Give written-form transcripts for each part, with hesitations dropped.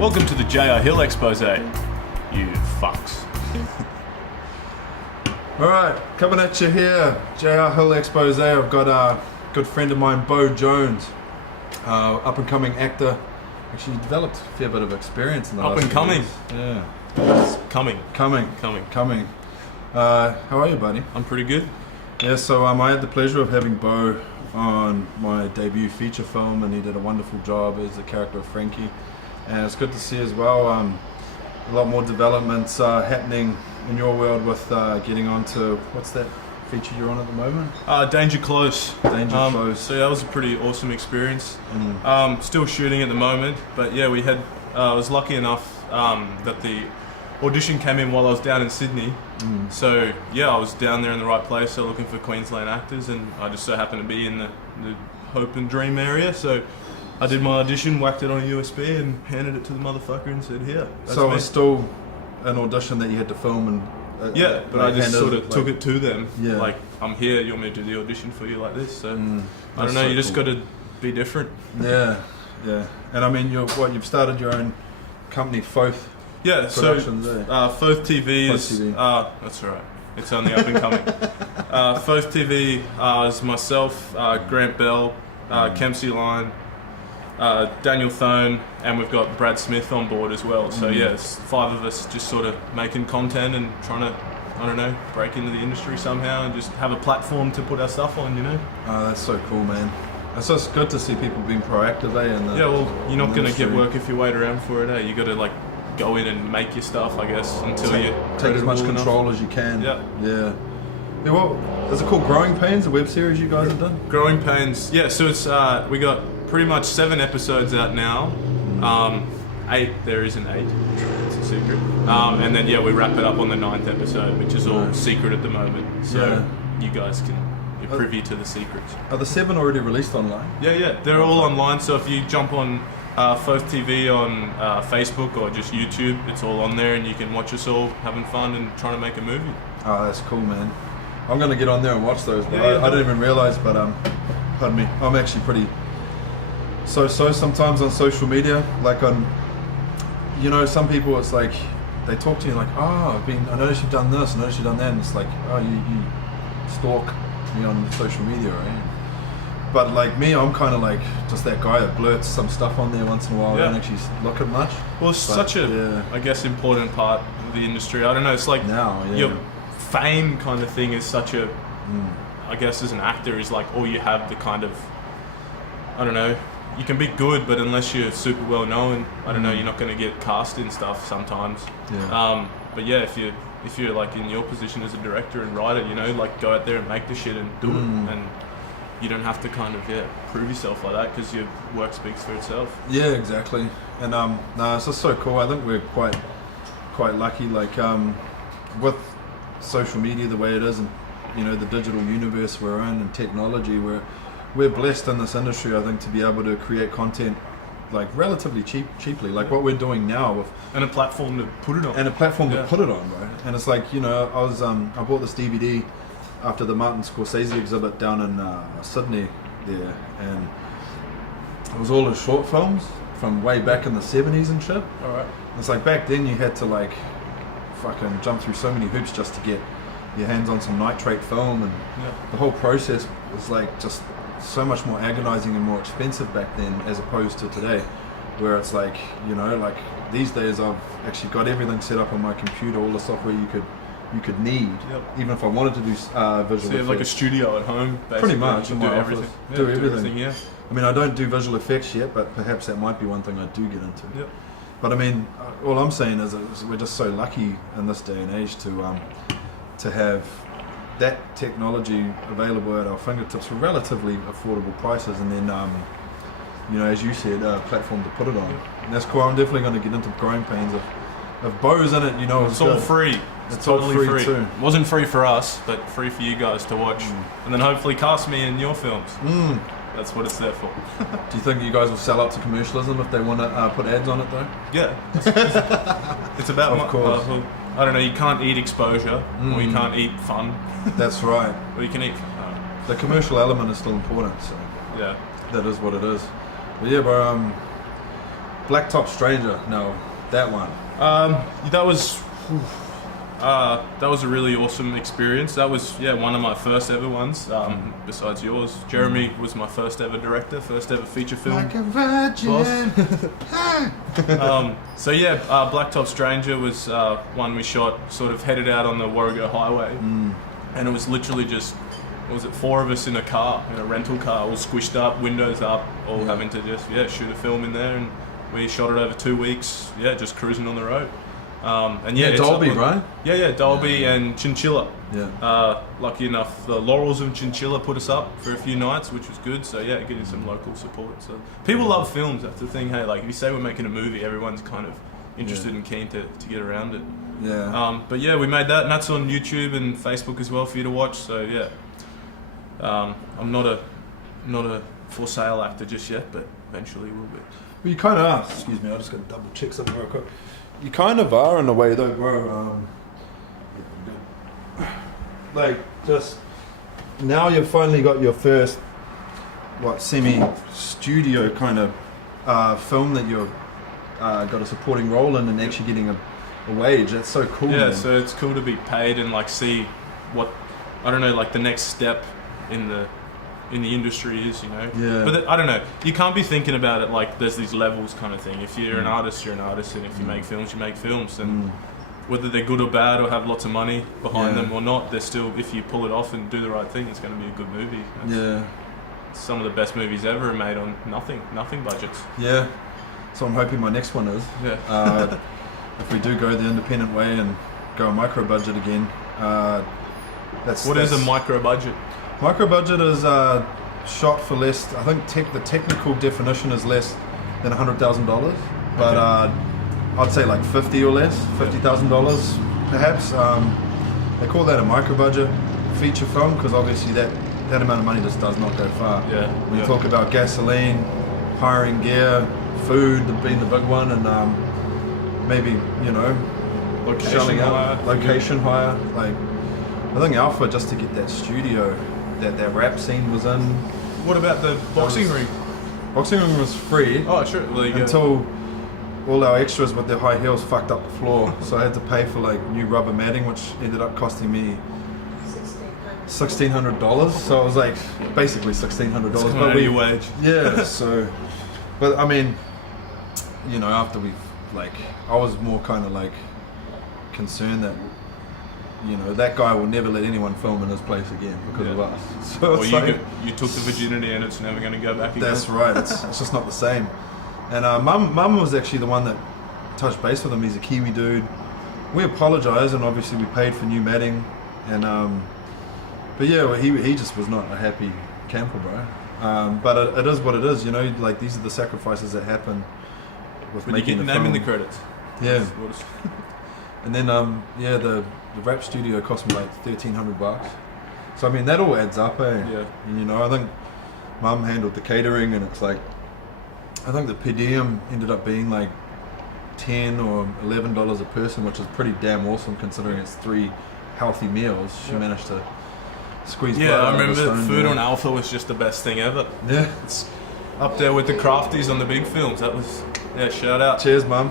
Welcome to the J.R.Hill expose, you fucks. Alright, coming at you here, J.R.Hill expose. I've got a good friend of mine, Beau Jones, up and coming actor. Actually developed a fair bit of experience in the last Up and coming. years. Yeah. Coming. Coming. How are you, buddy? I'm pretty good. Yeah, so I had the pleasure of having Beau on my debut feature film, and he did a wonderful job as the character of Frankie. And it's good to see as well a lot more developments happening in your world with getting onto, what's that feature you're on at the moment? Danger Close. Danger Close. So that was a pretty awesome experience. Mm. Still shooting at the moment, but yeah, we had. I was lucky enough that the audition came in while I was down in Sydney. Mm. So yeah, I was down there in the right place, so looking for Queensland actors, and I just so happened to be in the Hope and Dream area. So I did my audition, whacked it on a USB, and handed it to the motherfucker and said, "Here." So it was still an audition that you had to film and. Yeah, but I just sort of took it to them. Yeah. Like, I'm here, you want me to do the audition for you like this? So, I don't know, so you just cool. got to be different. Yeah. And I mean, you've started your own company, Foth. Yeah, so Productions, Foth TV is... TV. That's all right. It's on the up and coming. Foth TV is myself, Grant Bell, Kempsey Line, Daniel Thone, and we've got Brad Smith on board as well. So yeah, it's 5 of us just sort of making content and trying to, I don't know, break into the industry somehow and just have a platform to put our stuff on, you know? Oh, that's so cool, man. It's just good to see people being proactive, In the, yeah, well, you're not going to get industry. work if you wait around for it, You got to like go in and make your stuff, I guess, until you take as much control as you can. Yeah. Yeah, well, is it called Growing Pains, a web series you guys have done? Growing Pains, yeah. So it's we got pretty much 7 episodes out now. 8, there is an 8. It's a secret. And then yeah, we wrap it up on the 9th episode, which is all secret at the moment. So you guys you're privy to the secrets. Are the 7 already released online? Yeah, they're all online. So if you jump on Foth TV on Facebook or just YouTube, it's all on there, and you can watch us all having fun and trying to make a movie. Oh, that's cool, man. I'm gonna get on there and watch those, but Yeah, I didn't even realize. But pardon me, I'm actually pretty so sometimes on social media. Like on, some people, it's like they talk to you like, oh, I noticed you've done this, I noticed you've done that, and it's like, oh, you stalk me on social media, right? But like me, I'm kind of like just that guy that blurts some stuff on there once in a while. I don't actually look at much. Well, it's such a, I guess, important part of the industry. I don't know, it's like your fame kind of thing is such a, I guess as an actor is like all you have the kind of, I don't know, you can be good, but unless you're super well known, I don't know, you're not going to get cast in stuff sometimes. Yeah. But yeah, if you're like in your position as a director and writer, like go out there and make the shit and do it, and you don't have to kind of prove yourself like that because your work speaks for itself. Yeah, exactly. And it's just so cool. I think we're quite lucky, like with social media the way it is, and the digital universe we're in and technology, we're blessed in this industry, I think, to be able to create content like relatively cheaply, like what we're doing now with and a platform to put it on. To put it on, right? And it's like, I bought this DVD after the Martin Scorsese exhibit down in Sydney there, and it was all his short films from way back in the 70s and shit. Alright. It's like back then you had to like fucking jump through so many hoops just to get your hands on some nitrate film, and the whole process was like just so much more agonizing and more expensive back then as opposed to today, where it's like, like these days I've actually got everything set up on my computer, all the software you could need, even if I wanted to do visual effects. So you have like a studio at home, basically. Pretty much, you in do my everything. office. Do everything. Yeah. I mean, I don't do visual effects yet, but perhaps that might be one thing I do get into. Yep. But I mean, all I'm saying is we're just so lucky in this day and age to have that technology available at our fingertips for relatively affordable prices, and then as you said, a platform to put it on. And that's cool. I'm definitely going to get into Growing Pains. If Beau's in it, it's all free. It's totally all free too. It wasn't free for us, but free for you guys to watch, and then hopefully cast me in your films. That's what it's there for. Do you think you guys will sell out to commercialism if they want to put ads on it though? Yeah. It's about, of course. I don't know, you can't eat exposure, or you can't eat fun. That's right. Or you can eat... The commercial element is still important, so yeah. that is what it is. But yeah, bro, Blacktop Stranger. No, that one. That was a really awesome experience. That was one of my first ever ones. Besides yours, Jeremy was my first ever director, first ever feature film. Like a virgin. Blacktop Stranger was one we shot sort of headed out on the Warrego Highway, and it was literally just, what was it, 4 of us in a car, in a rental car, all squished up, windows up, all having to just shoot a film in there, and we shot it over 2 weeks. Just cruising on the road. Dolby, right? Dolby and Chinchilla. Yeah. Lucky enough, the Laurels of Chinchilla put us up for a few nights, which was good. So getting some local support. So people love films. That's the thing. Hey, like if you say we're making a movie, everyone's kind of interested and keen to get around it. Yeah. We made that, and that's on YouTube and Facebook as well for you to watch. So I'm not a for sale actor just yet, but eventually we'll be. Well, you kind of are. Excuse me, I just got to double check something real quick. You kind of are in a way though, bro. Like, just now you've finally got your first, semi-studio kind of film that you've got a supporting role in and actually getting a wage. That's so cool. Yeah, man. so it's cool to be paid and like see what, I don't know, like the next step in the industry is, Yeah. But I don't know, you can't be thinking about it like there's these levels kind of thing. If you're an artist, you're an artist, and if you make films, you make films, and whether they're good or bad or have lots of money behind them or not, they're still, if you pull it off and do the right thing, it's going to be a good movie. Some of the best movies ever are made on nothing budgets. Yeah, so I'm hoping my next one is. If we do go the independent way and go a micro budget again, that's a micro budget? Micro budget is shot for less. I think the technical definition is less than $100,000, but I'd say like 50 or less, $50,000 perhaps. They call that a micro budget feature film because obviously that amount of money just does not go far. When you talk about gasoline, hiring gear, food being the big one, and maybe location hire. Like I think Alpha, just to get that studio that rap scene was in. What about the boxing ring? Boxing ring was free. Oh, sure. Well, until all our extras with their high heels fucked up the floor. So I had to pay for like new rubber matting, which ended up costing me $1,600. So it was like basically $1,600. It's coming out of your wage. Yeah. So, but I mean, after I was more kind of like concerned that. That guy will never let anyone film in his place again because of us. So you took the virginity and it's never going to go back again. That's right. It's just not the same. And Mum was actually the one that touched base with him. He's a Kiwi dude. We apologised and obviously we paid for new matting. And he just was not a happy camper, bro. But it is what it is. Like these are the sacrifices that happen with when making you get the your name film. in the credits. Yeah. And then the rap studio cost me like $1,300. So I mean that all adds up, eh? Yeah. And I think Mum handled the catering, and it's like I think the per diem ended up being like $10 or $11 a person, which is pretty damn awesome considering it's 3 healthy meals. She managed to squeeze. Yeah, I remember food on Alpha was just the best thing ever. Yeah. It's up there with the crafties on the big films. That was shout out. Cheers, Mum.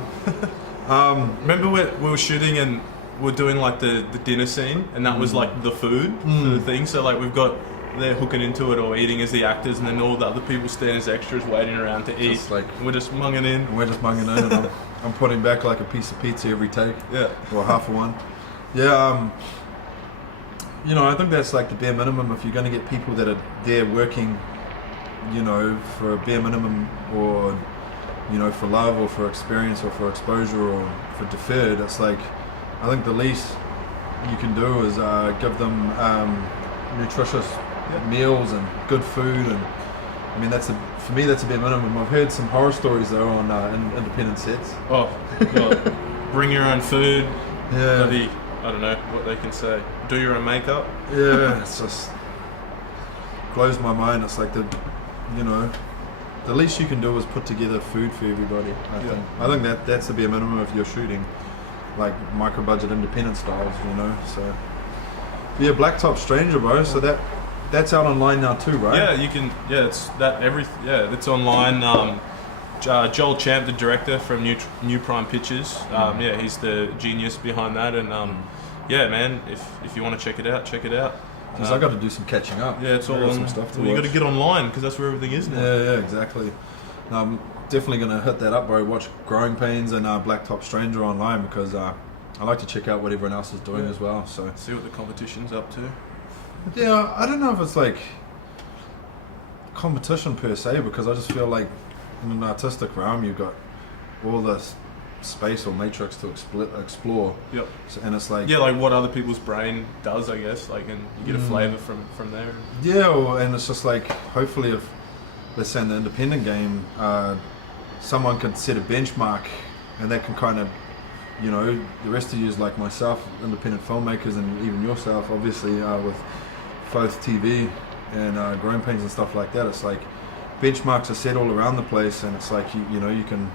Remember we were shooting and we're doing like the dinner scene, and that was like the food for the thing. So like we've got they're hooking into it or eating as the actors, and then all the other people stand as extras waiting around to eat. We're just munging in. And I'm putting back like a piece of pizza every take. Yeah. Or half of one. Yeah. I think that's like the bare minimum if you're going to get people that are there working, for a bare minimum or. For love or for experience or for exposure or for deferred. It's like I think the least you can do is give them nutritious meals and good food, and I mean for me that's a bare minimum. I've heard some horror stories though on independent sets. Oh, God. Bring your own food. Yeah. Bloody, I don't know what they can say. Do your own makeup. Yeah, it's just blows my mind. It's like the least you can do is put together food for everybody. I think that's the bare minimum if you're shooting like micro budget independent styles, So yeah, Blacktop Stranger, bro. So that's out online now too, right? Yeah, you can. Yeah, it's online. Joel Champ, the director from New Prime Pictures. Yeah, he's the genius behind that. And yeah, man, if you want to check it out, check it out. Because I got to do some catching up. Yeah, it's all on. Some stuff to well, you watch. got to get online because that's where everything is now. Yeah, exactly. No, I'm definitely going to hit that up, bro. Watch Growing Pains and Blacktop Stranger online because I like to check out what everyone else is doing as well. So see what the competition's up to. Yeah, I don't know if it's like competition per se, because I just feel like in an artistic realm you've got all this space or matrix to explore. Yep. So, and it's like like what other people's brain does, I guess. Like, and you get a flavour from there. Yeah, and it's just like hopefully if let's say in the independent game, someone can set a benchmark, and that can kind of, you know, the rest of you is like myself, independent filmmakers, and even yourself, obviously, with Foth TV and Growing Pains and stuff like that. It's like benchmarks are set all around the place, and it's like you know you can.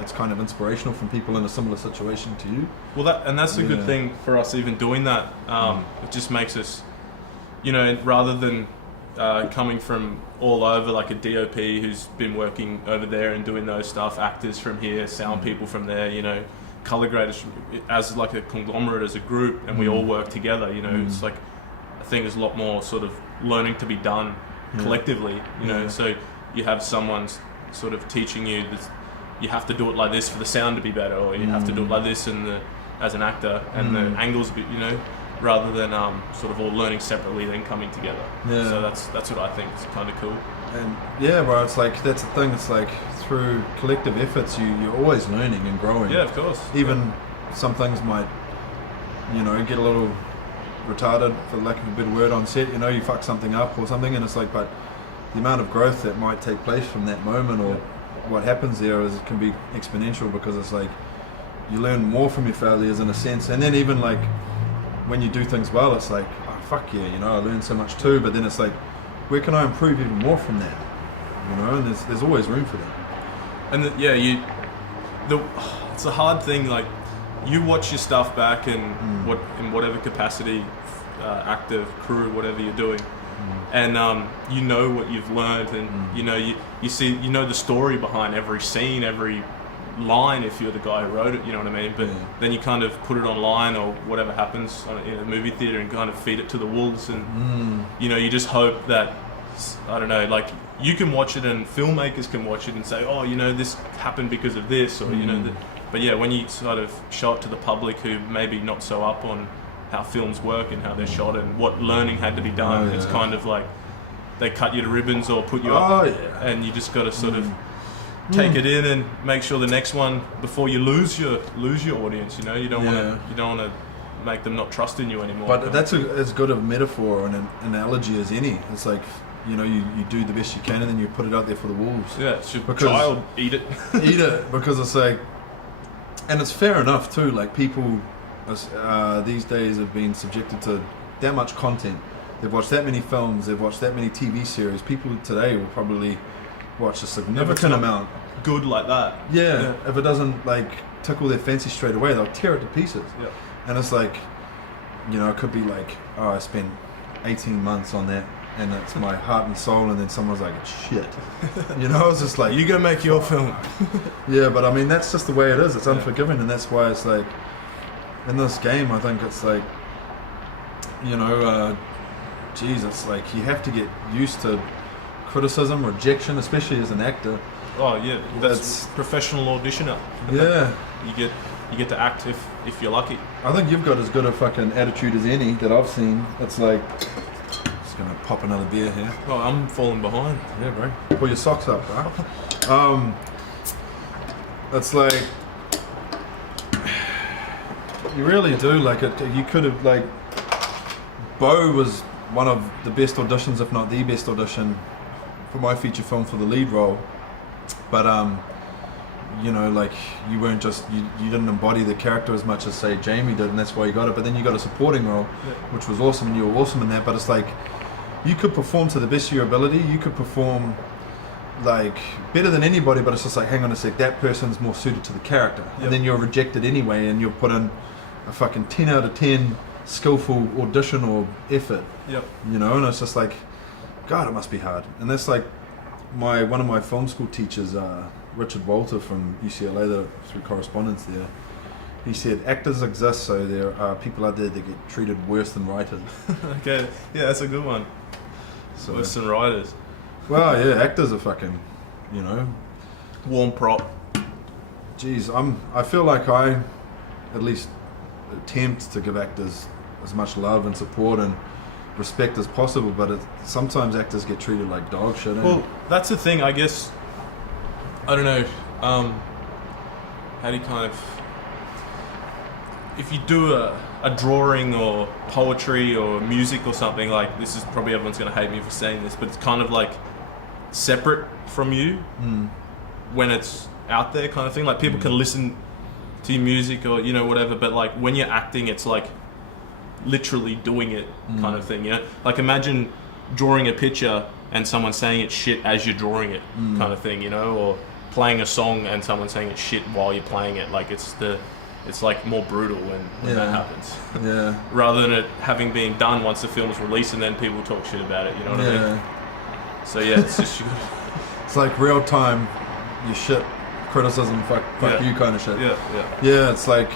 It's kind of inspirational from people in a similar situation to you. Well, that's a good thing for us even doing that. It just makes us, you know, rather than coming from all over, like a DOP who's been working over there and doing those stuff, actors from here, sound people from there, you know, color graders as like a conglomerate, as a group, and we all work together. You know, it's like I think there's a lot more sort of learning to be done collectively. You know, so you have someone sort of teaching you this. You have to do it like this for the sound to be better, or you have to do it like this as an actor, and the angles, you know, rather than sort of all learning separately then coming together. Yeah. So that's what I think is kind of cool. And yeah, bro, it's like that's the thing. It's like through collective efforts, you're always learning and growing. Yeah, of course. Even some things might, you know, get a little retarded, for lack of a better word, on set. You know, you fuck something up or something, and it's like, but the amount of growth that might take place from that moment, or what happens there can be exponential, because it's like you learn more from your failures in a sense, and then even like when you do things well, it's like, oh fuck yeah, you know, I learned so much too. But then it's like, where can I improve even more from that? You know, and there's always room for that. And it's a hard thing. Like, you watch your stuff back and in whatever capacity, actor, crew, whatever you're doing. And you know what you've learned, and you know you see, you know the story behind every scene, every line, if you're the guy who wrote it, you know what I mean. But then you kind of put it online or whatever happens in a movie theater and kind of feed it to the wolves, and you know, you just hope that, I don't know, like you can watch it and filmmakers can watch it and say, oh, you know, this happened because of this, or you know, but yeah, when you sort of show it to the public who maybe not so up on how films work and how they're shot and what learning had to be done, it's kind of like they cut you to ribbons or put you up, and you just got to sort of take it in and make sure the next one, before you lose your audience, you know, you don't want to make them not trust in you anymore. But that's as good a metaphor and an analogy as any. It's like, you know, you do the best you can, and then you put it out there for the wolves. Yeah, it's your child, eat it. Eat it, because it's like, and it's fair enough too, like people these days have been subjected to that much content. They've watched that many films, they've watched that many TV series. People today will probably watch a significant amount. Good like that. Yeah, if it doesn't like tickle their fancy straight away, they'll tear it to pieces. Yeah. And it's like, you know, it could be like, oh, I spent 18 months on that, and it's my heart and soul, and then someone's like, it's shit. You know, it's just like, you go make your film. Yeah, but I mean, that's just the way it is. It's unforgiving, and that's why it's like, in this game, I think it's like, you know, it's like you have to get used to criticism, rejection, especially as an actor. Oh yeah, that's professional auditioner. Yeah, you get to act if you're lucky. I think you've got as good a fucking attitude as any that I've seen. It's like, just gonna pop another beer here. Oh, I'm falling behind. Yeah, bro. Pull your socks up, bro. It's like, you really do, like, you could have, like, Beau was one of the best auditions, if not the best audition, for my feature film for the lead role. But you know, like, you weren't just, you didn't embody the character as much as, say, Jamie did, and that's why you got it. But then you got a supporting role, which was awesome, and you were awesome in that. But it's like, you could perform to the best of your ability, you could perform like better than anybody, but it's just like, hang on a sec, that person's more suited to the character. And then you're rejected anyway, and you're put in a fucking 10 out of 10 skillful audition or effort. Yep. You know, and it's just like, God, it must be hard. And that's like, one of my film school teachers, Richard Walter from UCLA, through correspondence there, he said actors exist, so there are people out there that get treated worse than writers. Okay, yeah, that's a good one. So, Worse than writers. well, yeah, actors are fucking, you know. Warm prop. Geez, I feel like I at least attempt to give actors as much love and support and respect as possible, but sometimes actors get treated like dog shit. Well, that's the thing, I guess. I don't know. How do you kind of... If you do a drawing or poetry or music or something, like, this is probably, everyone's going to hate me for saying this, but it's kind of like separate from you when it's out there kind of thing. Like, people can listen to your music or, you know, whatever, but like when you're acting, it's like literally doing it kind of thing, you know? Like, imagine drawing a picture and someone saying it's shit as you're drawing it kind of thing, you know? Or playing a song and someone saying it's shit while you're playing it. Like, it's like more brutal when that happens. Yeah. Rather than it having been done once the film is released and then people talk shit about it, you know what I mean? So yeah, it's just... It's like real time, you shit, criticism, fuck you kind of shit. Yeah, it's like...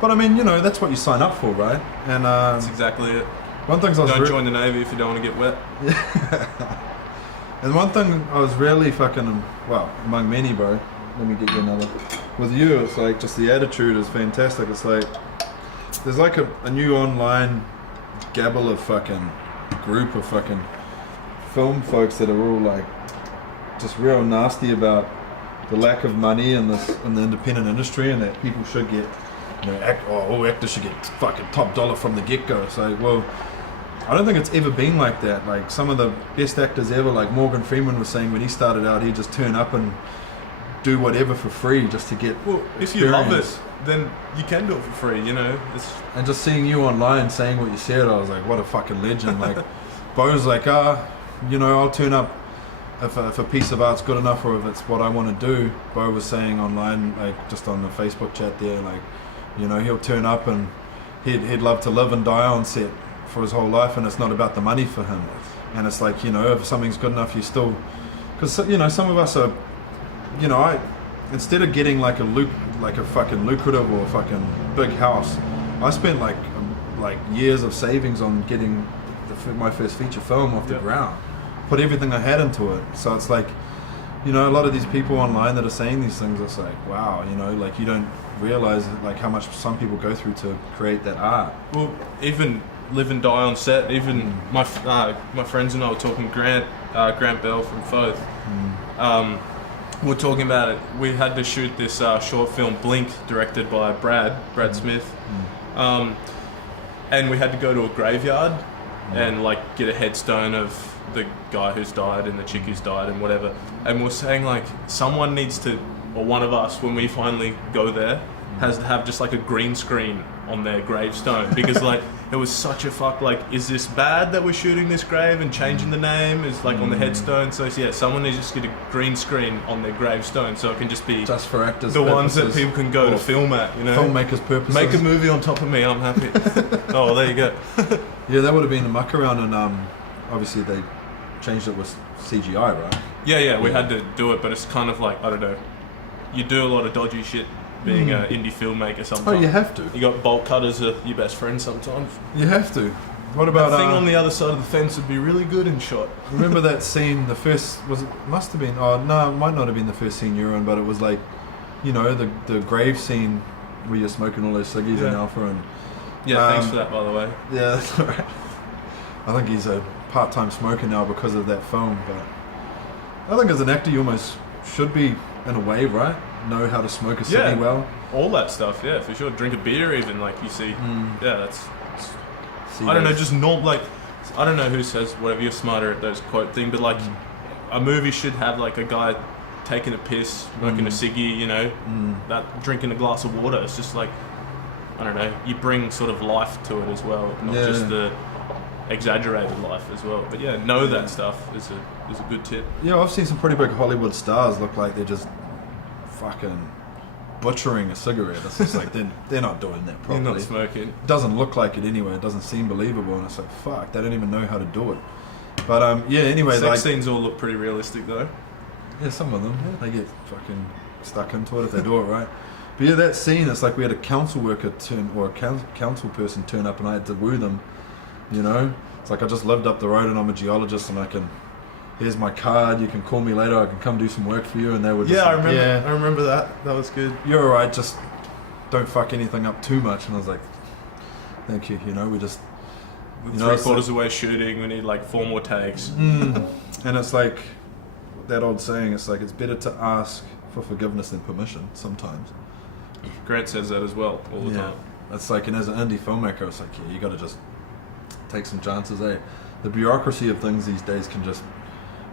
But I mean, you know, that's what you sign up for, right? And that's exactly it. One thing don't join the Navy if you don't want to get wet. And one thing I was really fucking... Well, among many, bro. Let me get you another. With you, it's like just the attitude is fantastic. It's like there's like a new online gabble of fucking group of fucking film folks that are all like just real nasty about the lack of money in the independent industry, and that people should get, you know, all actors should get fucking top dollar from the get-go. It's like, well, I don't think it's ever been like that. Like, some of the best actors ever, like Morgan Freeman was saying when he started out, he'd just turn up and do whatever for free just to get if you love it, then you can do it for free, you know. And just seeing you online saying what you said, I was like, what a fucking legend. Like, Beau's like, you know, I'll turn up if a piece of art's good enough or if it's what I want to do. Beau was saying online, like just on the Facebook chat there, like, you know, he'll turn up and he'd love to live and die on set for his whole life, and it's not about the money for him. And it's like, you know, if something's good enough, you still... Because, you know, some of us are... You know, instead of getting like a fucking lucrative or fucking big house, I spent like years of savings on getting my first feature film off the ground. Put everything I had into it. So it's like, you know, a lot of these people online that are saying these things, it's like, wow, you know, like you don't realize like how much some people go through to create that art. Well, even live and die on set. Even my friends and I were talking. Grant Bell from Foth. We were talking about it. We had to shoot this short film, Blink, directed by Brad Smith, and we had to go to a graveyard and like get a headstone of the guy who's died and the chick who's died and whatever. And we're saying like someone needs to, or one of us, when we finally go there, has to have just like a green screen on their gravestone, because like it was such a fuck, like, is this bad that we're shooting this grave and changing the name is like on the headstone? So yeah, someone needs to just get a green screen on their gravestone so it can just be just for actors, the ones that people can go to film at, you know, filmmakers' purposes. Make a movie on top of me, I'm happy. Oh, there you go. Yeah, that would have been a muck around, and obviously they changed it with CGI, right? Yeah, we had to do it, but it's kind of like, I don't know, you do a lot of dodgy shit being an indie filmmaker sometimes. Oh, you have to. You got bolt cutters are your best friend sometimes. You have to. What about that thing on the other side of the fence would be really good in shot. Remember that scene, the first, must have been, oh no, it might not have been the first scene you're in, but it was like, you know, the grave scene where you're smoking all those ciggies in Alpha, and thanks for that, by the way. Yeah, that's alright. I think he's a part-time smoker now because of that film, but I think as an actor you almost should be, in a way, right? Know how to smoke a ciggy well. All that stuff, yeah, for sure. Drink a beer even, like you see. Yeah, that's... See, I don't know, just not like... I don't know who says whatever, you're smarter at those quote thing, but like a movie should have like a guy taking a piss, smoking a ciggy, you know, that drinking a glass of water. It's just like, I don't know, you bring sort of life to it as well, not just the exaggerated life as well. But yeah, know that stuff is a good tip. Yeah, I've seen some pretty big Hollywood stars look like they're just fucking butchering a cigarette. It's just like they're not doing that properly. They're not smoking. It doesn't look like it anyway. It doesn't seem believable, and it's like, fuck, they don't even know how to do it. But yeah, anyway, sex scenes all look pretty realistic though. Yeah, some of them, they get fucking stuck into it if they do it right. But yeah, that scene, it's like we had a council worker or a council person turn up and I had to woo them, you know? It's like I just lived up the road and I'm a geologist and here's my card, you can call me later, I can come do some work for you, and they were just I remember that. That was good. You're alright, just don't fuck anything up too much. And I was like, thank you, you know, we just... We're 3/4 away shooting, we need like 4 more takes. And it's like that old saying, it's like it's better to ask for forgiveness than permission sometimes. Grant says that as well all the time. It's like, and as an indie filmmaker, it's like, yeah, you got to just take some chances. The bureaucracy of things these days can just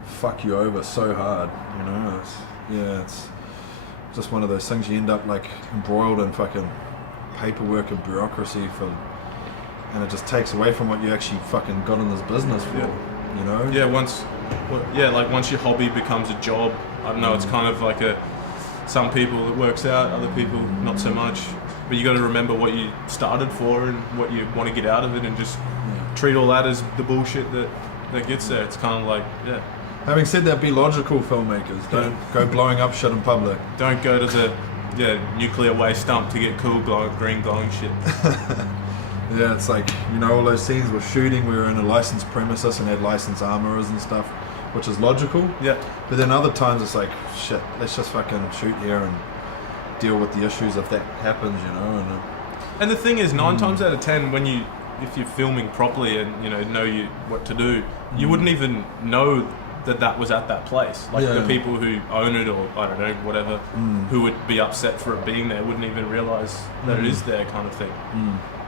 fuck you over so hard, you know. It's just one of those things. You end up like embroiled in fucking paperwork and bureaucracy and it just takes away from what you actually fucking got in this business for, you know. Yeah, once your hobby becomes a job, I don't know. It's kind of like some people it works out, other people not so much. But you got to remember what you started for and what you want to get out of it, and just treat all that as the bullshit that gets there. It's kind of like, Having said that, be logical, filmmakers. Don't go blowing up shit in public. Don't go to the nuclear waste dump to get cool green glowing shit. Yeah, it's like, you know, all those scenes we're shooting, we were in a licensed premises and had licensed armourers and stuff, which is logical. Yeah. But then other times it's like, shit, let's just fucking shoot here and deal with the issues if that happens, you know. And the thing is, 9 times out of 10, if you're filming properly and you know what to do, you wouldn't even know that was at that place. Like the people who own it, or I don't know, whatever, who would be upset for it being there, wouldn't even realise that it is there, kind of thing.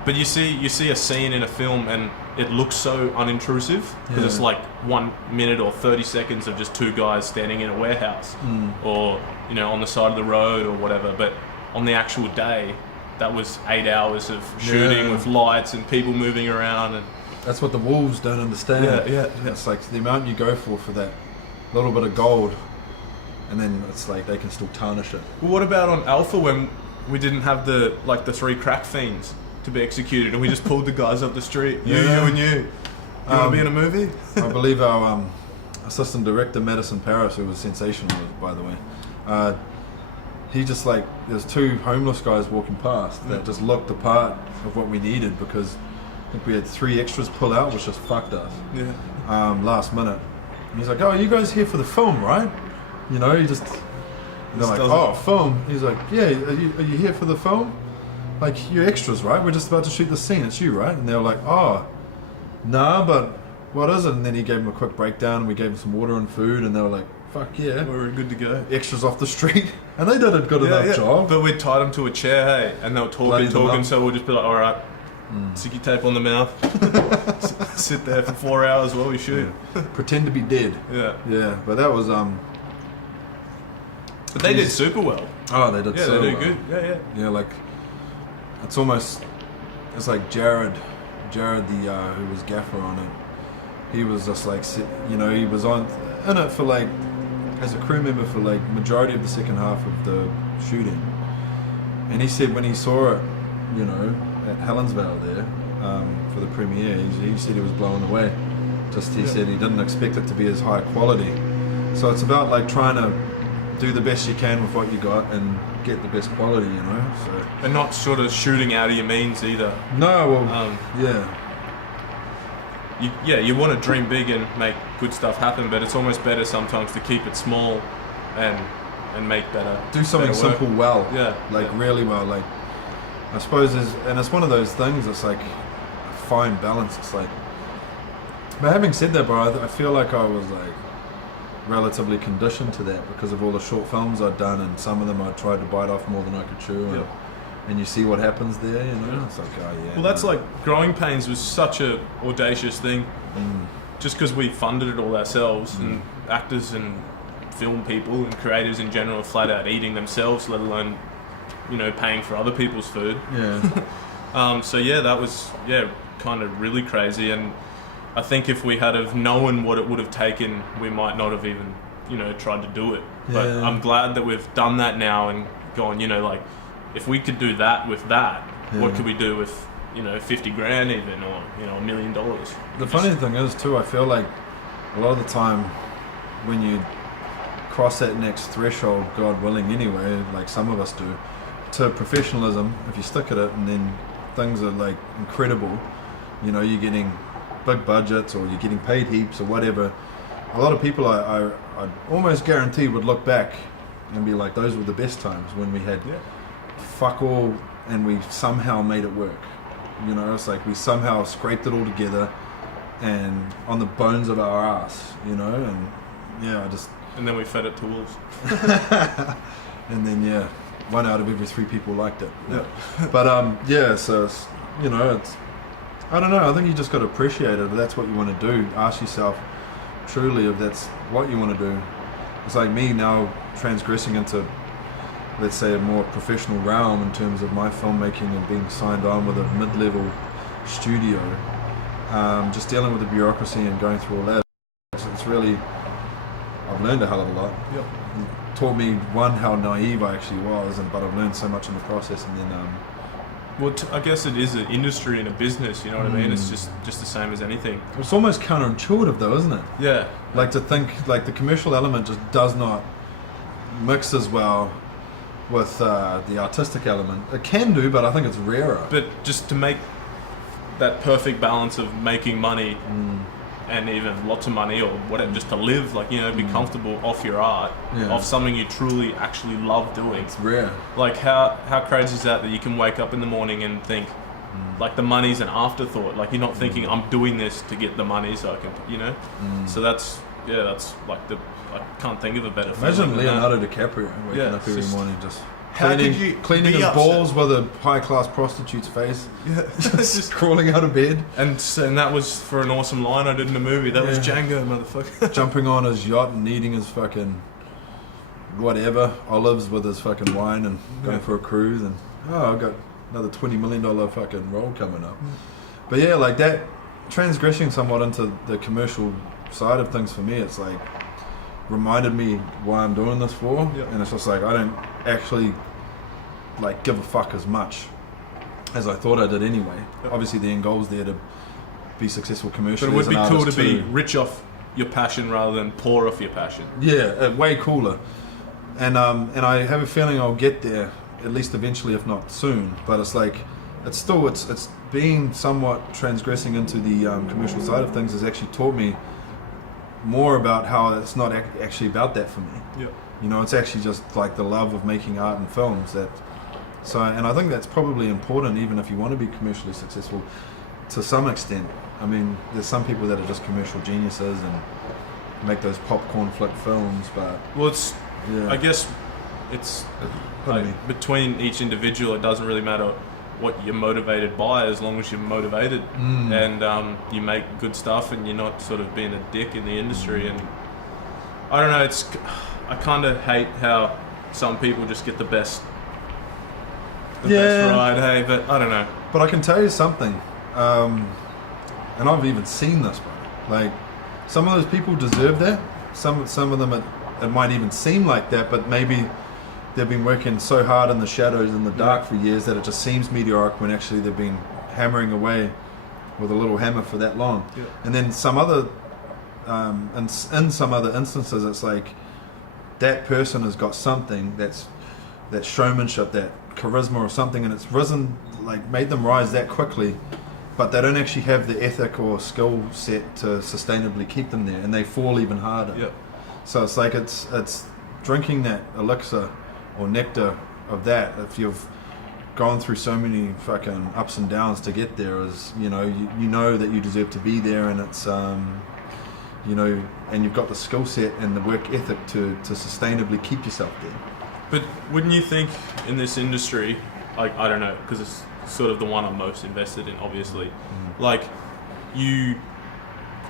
But you see a scene in a film and it looks so unintrusive because it's like 1 minute or 30 seconds of just 2 guys standing in a warehouse or, you know, on the side of the road or whatever. But on the actual day, that was 8 hours of shooting with lights and people moving around. And that's what the wolves don't understand. Yeah. It's like the amount you go for that little bit of gold, and then it's like they can still tarnish it. Well, what about on Alpha when we didn't have the 3 crack fiends to be executed, and we just pulled the guys up the street, you and you. You want to be in a movie? I believe our assistant director, Madison Paris, who was sensational, by the way, he just there's 2 homeless guys walking past that just looked the part of what we needed, because I think we had 3 extras pull out, which just fucked us. Last minute. And he's like, "Oh, you guys here for the film, right?" You know, they're like, "Oh, film." He's like, "Yeah, are you here for the film? Like, you're extras, right? We're just about to shoot the scene. It's you, right?" And they were like, "Oh, nah, but what is it?" And then he gave them a quick breakdown, and we gave them some water and food, and they were like, "Fuck yeah, we're good to go." Extras off the street, and they did a good enough job. But we tied them to a chair, hey, and they were talking, so we'll just be like, "All right, sticky tape on the mouth, sit there for 4 hours while we shoot, pretend to be dead." Yeah. But that was But they did super well. Oh, they did. So they did well. good. Yeah, like it's like Jared, who was gaffer on it. He was just like, you know, he was in it for as a crew member for majority of the second half of the shooting. And he said when he saw it, you know, at Helensvale there for the premiere, he said he was blown away. He said he didn't expect it to be as high quality. So it's about trying to do the best you can with what you got and get the best quality, you know. So, and not sort of shooting out of your means either. No, well, you want to dream big and make good stuff happen, but it's almost better sometimes to keep it small and make better. Do something simple well. Really well. I suppose and it's one of those things. It's like a fine balance. It's like, but having said that, bro, I feel like I was relatively conditioned to that because of all the short films I'd done, and some of them I tried to bite off more than I could chew. And you see what happens there, you know. It's like, oh yeah. Well, that's like Growing Pains was such a audacious thing, just because we funded it all ourselves, and actors and film people and creators in general are flat out eating themselves, let alone, you know, paying for other people's food. So that was kind of really crazy, and I think if we had have known what it would have taken, we might not have even, you know, tried to do it. But I'm glad that we've done that now and gone, you know, if we could do that with that, what could we do with, you know, 50 grand even, or, you know, $1 million? The funny thing is too, I feel like a lot of the time when you cross that next threshold, God willing anyway, like some of us do, to professionalism, if you stick at it, and then things are like incredible, you know, you're getting big budgets or you're getting paid heaps or whatever, a lot of people I almost guarantee would look back and be like, those were the best times when we had fuck all and we somehow made it work. You know, it's like we somehow scraped it all together and on the bones of our ass, you know, and and then we fed it to wolves. And then one out of every 3 people liked it. Yeah. But so it's, you know, it's, I don't know, I think you just got to appreciate it. If that's what you want to do, ask yourself truly if that's what you want to do. It's like me now transgressing into, let's say, a more professional realm in terms of my filmmaking and being signed on with a mid-level studio, just dealing with the bureaucracy and going through all that. It's really, I've learned a hell of a lot. Yep. It taught me, one, how naive I actually was, but I've learned so much in the process. And then well, I guess it is an industry and a business, you know what I mean? It's just the same as anything. It's almost counterintuitive though, isn't it? Yeah. Like to think, like the commercial element just does not mix as well with the artistic element. It can do, but I think it's rarer. But just to make that perfect balance of making money and even lots of money or whatever, just to live, like, you know, be comfortable off your art, off something you truly actually love doing. It's rare. Like how crazy is that you can wake up in the morning and think like the money's an afterthought, like you're not thinking I'm doing this to get the money so I can, you know. So that's like I can't think of a better feeling. Imagine Leonardo DiCaprio waking up every morning just how did you cleaning his balls with a high-class prostitute's face, just crawling out of bed, and that was for an awesome line I did in the movie. That was Django, motherfucker. Jumping on his yacht and eating his fucking whatever olives with his fucking wine and going for a cruise, and I've got another $20 million fucking role coming up. But yeah, like that transgressing somewhat into the commercial side of things for me, it's like reminded me why I'm doing this for, and it's just like I don't actually like give a fuck as much as I thought I did anyway. Obviously the end goal's there to be successful commercially. But it would be cool to be rich off your passion rather than poor off your passion. Yeah, way cooler. And I have a feeling I'll get there at least eventually, if not soon. But it's like it's being somewhat transgressing into the commercial side of things has actually taught me more about how it's not actually about that for me. Yeah. You know, it's actually just like the love of making art and films and I think that's probably important even if you want to be commercially successful to some extent. I mean, there's some people that are just commercial geniuses and make those popcorn flick films, but well, I guess it's like, between each individual, it doesn't really matter what you're motivated by as long as you're motivated and you make good stuff and you're not sort of being a dick in the industry. And I don't know, I kind of hate how some people just get the best ride, hey, but I don't know. But I can tell you something, and I've even seen this, bro. Like, some of those people deserve that. Some of them, it might even seem like that, but maybe they've been working so hard in the shadows, in the dark for years that it just seems meteoric when actually they've been hammering away with a little hammer for that long. Yeah. And then some other, in some other instances, it's like that person has got something that's that showmanship, that charisma or something, and it's risen, like made them rise that quickly, but they don't actually have the ethic or skill set to sustainably keep them there, and they fall even harder. Yep. So it's like it's drinking that elixir or nectar of that. If you've gone through so many fucking ups and downs to get there, is you know that you deserve to be there, and it's you know, and you've got the skill set and the work ethic to sustainably keep yourself there. But wouldn't you think in this industry, like, I don't know, because it's sort of the one I'm most invested in, obviously, like, you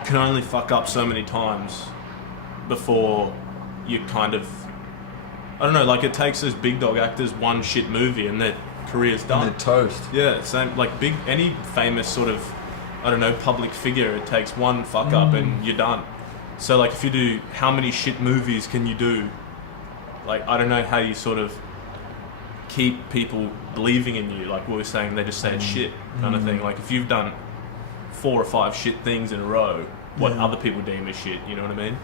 can only fuck up so many times before you kind of, I don't know, like, it takes those big dog actors one shit movie and their career's done. And they're toast. Yeah, same, like, any famous sort of, I don't know, public figure, it takes one fuck up and you're done. So, like, if you do, how many shit movies can you do? Like, I don't know how you sort of keep people believing in you. Like we were saying, they just say it's shit kind of thing. Like, if you've done 4 or 5 shit things in a row, what other people deem as shit, you know what I mean?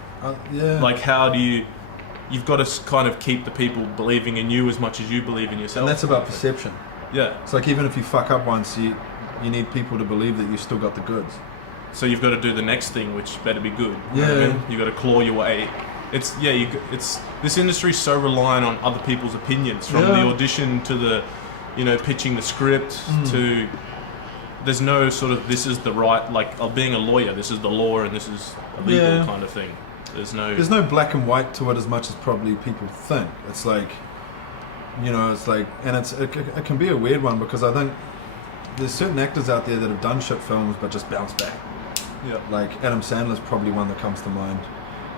Yeah. Like, how do you you've got to kind of keep the people believing in you as much as you believe in yourself. And that's about perception. Yeah. It's like even if you fuck up once, you need people to believe that you still got the goods. So you've got to do the next thing, which better be good. You Yeah. know what I mean? You've got to claw your way. It's this industry's so reliant on other people's opinions, from the audition to the, pitching the script to. There's no sort of this is the right, like being a lawyer, this is the law and this is illegal kind of thing. There's no black and white to it as much as probably people think. It's like, it's like, and it can be a weird one because I think there's certain actors out there that have done shit films but just bounce back. Yeah. Like Adam Sandler's probably one that comes to mind.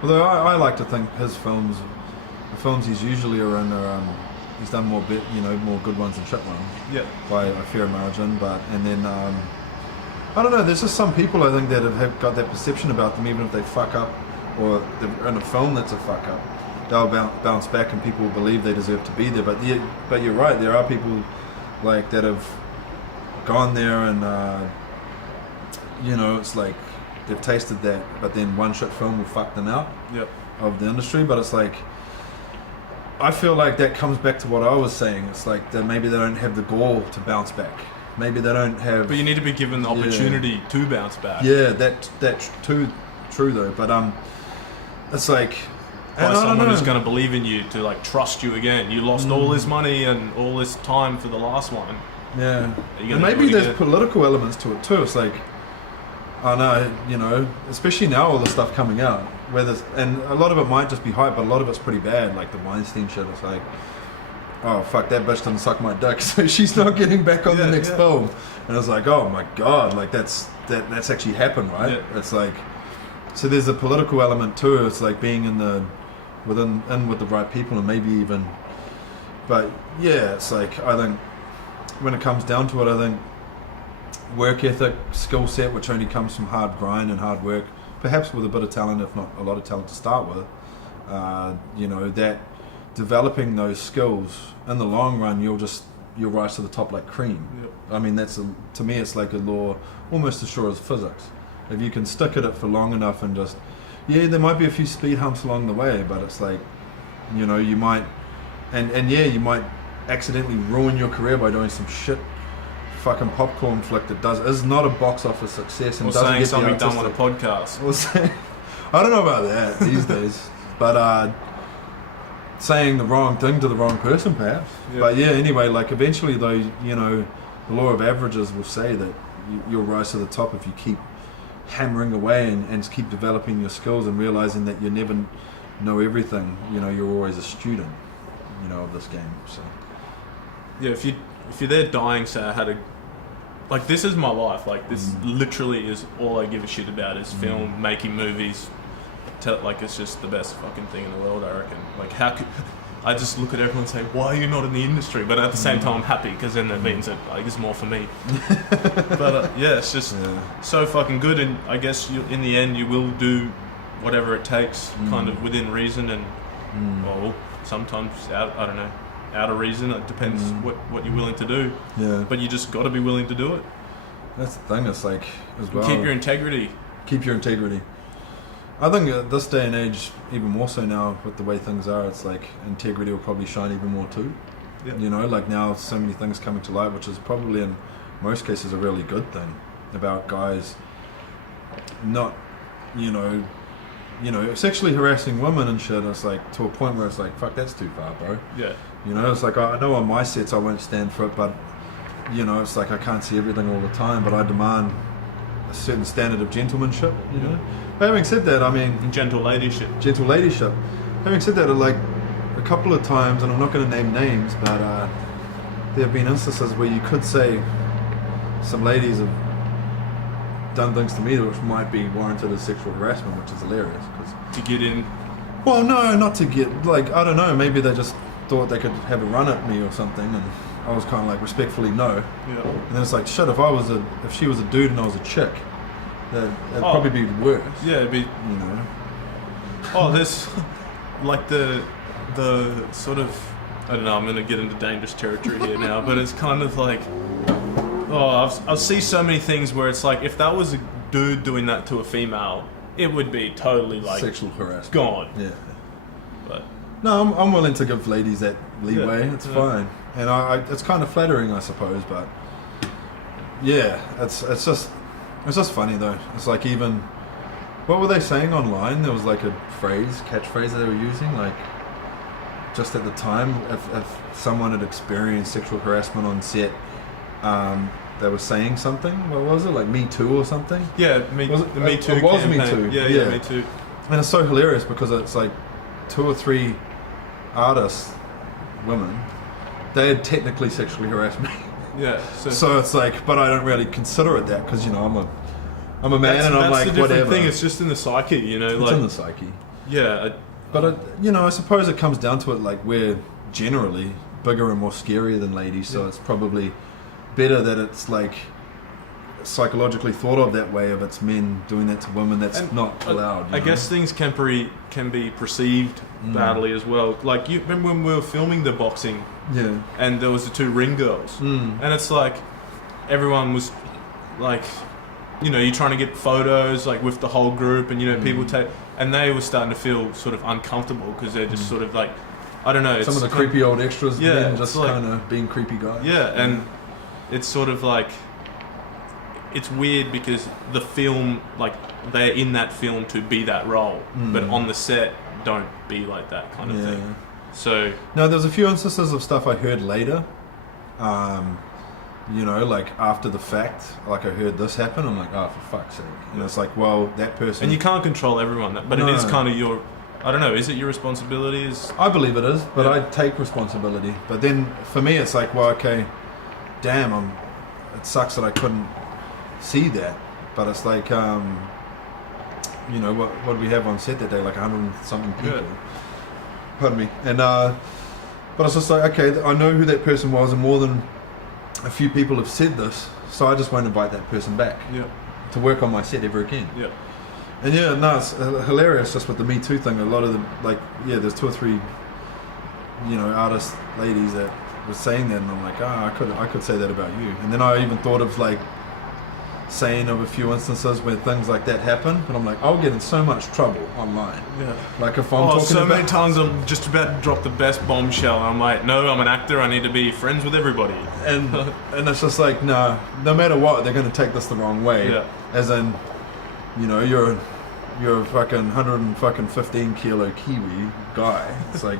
Although I like to think his films, the films he's usually are in are, he's done more good ones than shit ones. Yeah. By a fair margin, and then I don't know. There's just some people I think that have got that perception about them, even if they fuck up or they're in a film that's a fuck up, they'll bounce back and people will believe they deserve to be there. But you're right. There are people like that have gone there and it's like they've tasted that, but then one shit film will fuck them out of the industry. But it's like, I feel like that comes back to what I was saying. It's like that maybe they don't have the gall to bounce back. Maybe they don't have. But you need to be given the opportunity to bounce back. Yeah, that's too true though. But it's like by someone who's going to believe in you, to like trust you again. You lost all this money and all this time for the last one. Yeah, and maybe there's political elements to it too. It's like, I know, especially now all the stuff coming out. And a lot of it might just be hype, but a lot of it's pretty bad, like the Weinstein shit. It's like, oh fuck, that bitch didn't suck my dick, so she's not getting back on the next film. And it's like, oh my god, like that's actually happened, right? Yeah. It's like, so there's a political element too. It's like being in with the right people, and maybe even, but yeah, it's like, I think when it comes down to it, I think work ethic, skill set, which only comes from hard grind and hard work, perhaps with a bit of talent, if not a lot of talent to start with, that developing those skills in the long run, you'll rise to the top like cream. Yep. I mean, to me, it's like a law almost as sure as physics. If you can stick at it for long enough and just, there might be a few speed humps along the way, but it's like, you might, you might accidentally ruin your career by doing some shit fucking popcorn flick that is not a box office success and doesn't get something done on a podcast. I don't know about that these days, but saying the wrong thing to the wrong person perhaps. Yeah. But anyway, like eventually though, the law of averages will say that you'll rise to the top if you keep hammering away and keep developing your skills and realizing that you never know everything. You're always a student, of this game. So yeah, if you're there dying, say I had a, like, this is my life. Like, this literally is all I give a shit about is film, making movies. Like, it's just the best fucking thing in the world, I reckon. Like, how could I just look at everyone and say, why are you not in the industry? But at the same time, I'm happy because then that means that like it's more for me. But it's just so fucking good, and I guess in the end you will do whatever it takes, kind of within reason, and well, sometimes out of reason. It depends what you're willing to do. Yeah. But you just got to be willing to do it. That's the thing. It's like as well. Keep your integrity. Keep your integrity. I think at this day and age, even more so now with the way things are, it's like integrity will probably shine even more too. Yeah. Like now so many things coming to light, which is probably in most cases a really good thing about guys not, sexually harassing women and shit. It's like to a point where it's like, fuck, that's too far, bro. Yeah. It's like I know on my sets I won't stand for it, but it's like I can't see everything all the time, but I demand a certain standard of gentlemanship. But having said that, I mean, gentle ladyship. Having said that, like a couple of times, and I'm not going to name names, but there have been instances where you could say some ladies have done things to me which might be warranted as sexual harassment, which is hilarious. To get in? Well, no, not to get, like, I don't know, maybe they just thought they could have a run at me or something, and I was kind of like, respectfully, no. Yeah. And then it's like, shit, if she was a dude and I was a chick, that'd probably be worse. Yeah, it'd be, Oh, there's, like, the sort of, I don't know, I'm going to get into dangerous territory here now, but it's kind of like, I've seen so many things where it's like, if that was a dude doing that to a female, it would be totally like sexual harassment. Gone. Yeah. But No, I'm willing to give ladies that leeway. It's fine, and it's kind of flattering, I suppose. But yeah, it's just funny though. It's like, even what were they saying online? There was like a catchphrase that they were using, like, just at the time, if someone had experienced sexual harassment on set, they were saying something. What was it, like Me Too or something? Yeah, the Me Too It was campaign. Me Too. Yeah, Me Too. And it's so hilarious because it's like 2 or 3 artists, women, they had technically sexually harassed me. Yeah. So it's like, but I don't really consider it that, because, you know, I'm a man, and I'm like, that's the different whatever. thing. It's just in the psyche, you know. It's in the psyche. Yeah. But you know, I suppose it comes down to it, like, we're generally bigger and more scarier than ladies, so it's probably better that it's like psychologically thought of that way, of it's men doing that to women. That's not allowed. I guess things can be perceived badly as well. Like, you remember when we were filming the boxing, and there was the 2 ring girls, and it's like everyone was like, you know, you're trying to get photos like with the whole group, and, you know, people take, and they were starting to feel sort of uncomfortable because they're just sort of like, I don't know, some of the creepy old extras, just like, kind of being creepy guys. And it's sort of like, it's weird because the film, like, they're in that film to be that role, but on the set don't be like that kind of thing. So no, there's a few instances of stuff I heard later, you know, like after the fact, like I heard this happen, I'm like, oh, for fuck's sake. And it's like, well, that person, and you can't control everyone, but it is kind of your, I don't know, is it your responsibility? I believe it is, but I take responsibility. But then for me, it's like, well, okay, damn, it sucks that I couldn't see that. But it's like, you know, what did we have on set that day? Like 100 and something people. Pardon me. And but it's just like, okay, I know who that person was, and more than a few people have said this, so I just won't invite that person back to work on my set ever again. And it's hilarious just with the Me Too thing. A lot of the, like, there's 2 or 3, you know, artist ladies that were saying that, and I'm like, I could say that about you. And then I even thought of, like, saying of a few instances where things like that happen, and I'm like, I'll get in so much trouble online. Like, if I'm talking so many times I'm just about to drop the best bombshell, and I'm like, no, I'm an actor, I need to be friends with everybody. And it's just like, no matter what, they're going to take this the wrong way. As in, you know, you're a fucking 115 kilo Kiwi guy. It's like,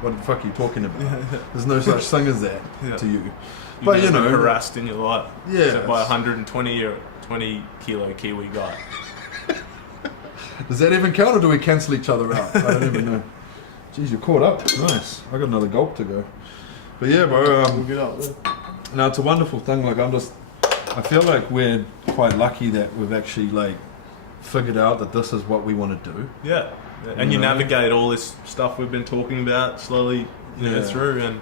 what the fuck are you talking about? There's no such thing as that to you. But, you know, harassed in your life. Yeah. By a 120 or 20 kilo Kiwi guy. Does that even count, or do we cancel each other out? I don't even know. Jeez, you're caught up. Nice. I got another gulp to go. But yeah, bro. We'll get up. No, it's a wonderful thing. Like, I feel like we're quite lucky that we've actually, like, figured out that this is what we want to do. Yeah. And you navigate all this stuff we've been talking about slowly, you know, through, and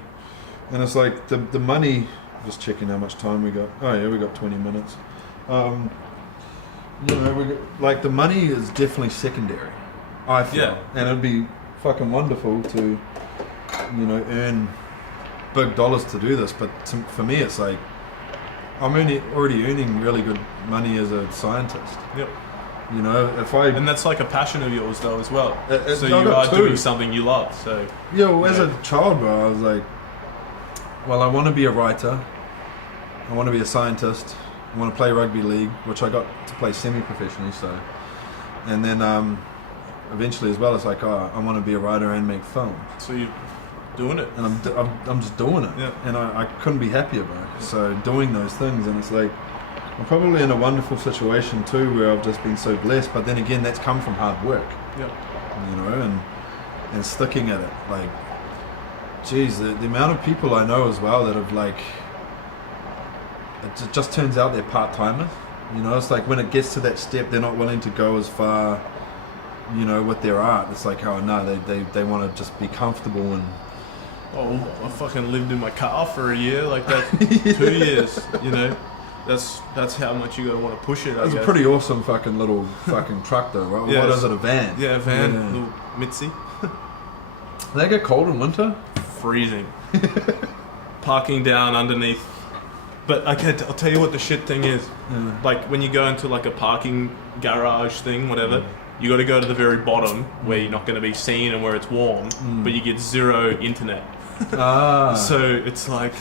it's like the money. Just checking how much time we got. Oh yeah, we got 20 minutes. You know, like, the money is definitely secondary, I feel. And it'd be fucking wonderful to, you know, earn big dollars to do this. But for me, it's like, I'm already earning really good money as a scientist. You know, and that's like a passion of yours though as well. So you are doing something you love. So as a child, bro, I was like, well, I want to be a writer, I want to be a scientist, I want to play rugby league, which I got to play semi-professionally. So, and then eventually as well, it's like, I want to be a writer and make film. So you're doing it, and I'm just doing it, and I couldn't be happier, bro. So doing those things, and it's like, I'm probably in a wonderful situation too, where I've just been so blessed. But then again, that's come from hard work. You know, and sticking at it. Like, geez, the amount of people I know as well that have, like, it just turns out they're part-timers. You know, it's like when it gets to that step, they're not willing to go as far, you know, with their art. It's like, oh no, they want to just be comfortable and... I fucking lived in my car for a year, like that, 2 years, you know. That's how much you gotta want to push it. It's a pretty awesome fucking little fucking truck though, right? What is it, a van? Yeah, a van, little Mitzi. Do they get cold in winter? Freezing. Parking down underneath. But okay, I'll tell you what the shit thing is. Like when you go into like a parking garage thing, whatever, you got to go to the very bottom where you're not going to be seen and where it's warm, but you get zero internet. So it's like,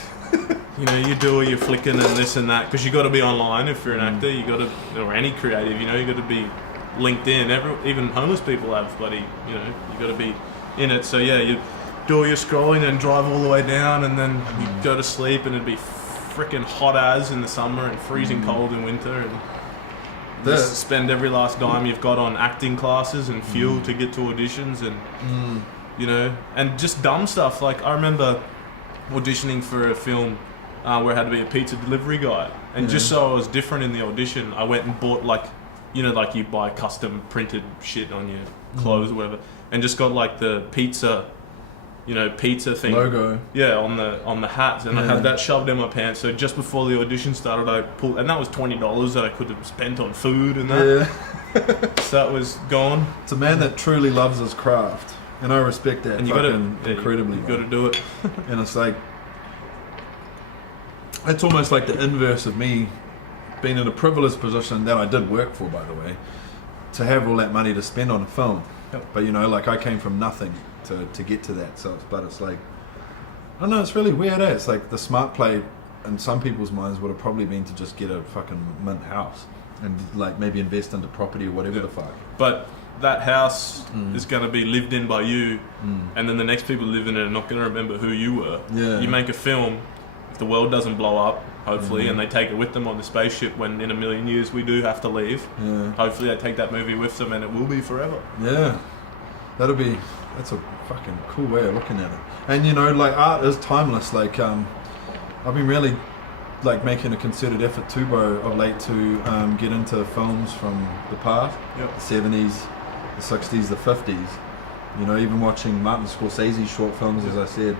you know, you do all your flicking and this and that, because you got to be online if you're an actor. You got to, or any creative, you know, you got to be linked in. Even homeless people have bloody, you know, you got to be in it. So yeah, you do all your scrolling and drive all the way down, and then you go to sleep, and it'd be freaking hot as in the summer and freezing cold in winter, and just spend every last dime you've got on acting classes and fuel to get to auditions, and you know, and just dumb stuff. Like I remember auditioning for a film where I had to be a pizza delivery guy, and just so I was different in the audition, I went and bought, like, you know, like you buy custom printed shit on your clothes or whatever, and just got like the pizza, you know, pizza thing logo, on the hats, and I had that shoved in my pants. So just before the audition started, I pulled, and that was $20 that I could have spent on food and that. So that was gone. It's a man that truly loves his craft, and I respect that. And you got to incredibly. You got to do it. And it's like, it's almost like the inverse of me being in a privileged position that I did work for, by the way, to have all that money to spend on a film. But you know, like I came from nothing to get to that. So, but it's like, I don't know, it's really weird. It's like the smart play in some people's minds would have probably been to just get a fucking mint house and like maybe invest into property or whatever the fuck. But that house is going to be lived in by you, and then the next people who live in it are not going to remember who you were. You make a film, if the world doesn't blow up, hopefully, and they take it with them on the spaceship when in a million years we do have to leave, hopefully they take that movie with them, and it will be forever. That's a fucking cool way of looking at it. And you know, like, art is timeless. Like I've been really like making a concerted effort too, bro, of late to get into films from the past, the 70s, the 60s, the 50s. You know, even watching Martin Scorsese's short films, as I said.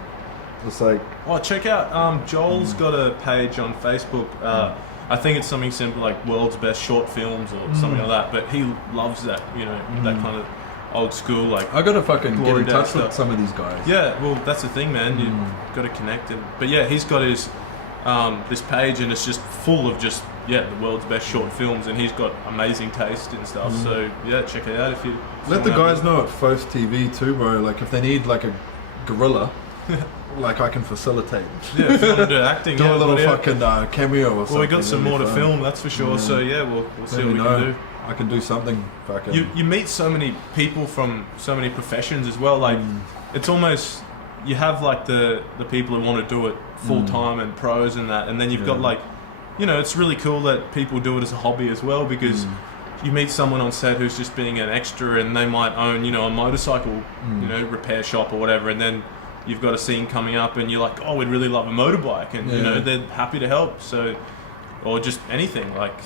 It's like, check out Joel's got a page on Facebook. I think it's something simple like World's Best Short Films or something like that. But he loves that, you know, that kind of old school, like, I gotta fucking get in touch with some of these guys. Yeah, well, that's the thing, man. You got to connect him. But yeah, he's got his this page, and it's just full of just the world's best short films, and he's got amazing taste and stuff. So yeah, check it out if you. Let the guys know at Foth TV too, bro. Like if they need like a gorilla. Like I can facilitate. Yeah, if you want to do acting, do a little fucking cameo or something. Well, we got some more to film, that's for sure. So yeah, we'll see what we can do. I can do something. Fucking. You meet so many people from so many professions as well. Like it's almost, you have like the people who want to do it full time and pros and that, and then you've got like, you know, it's really cool that people do it as a hobby as well, because you meet someone on set who's just being an extra, and they might own, you know, a motorcycle, you know, repair shop or whatever, and then you've got a scene coming up and you're like, oh, we'd really love a motorbike, and you know, they're happy to help. So, or just anything, like,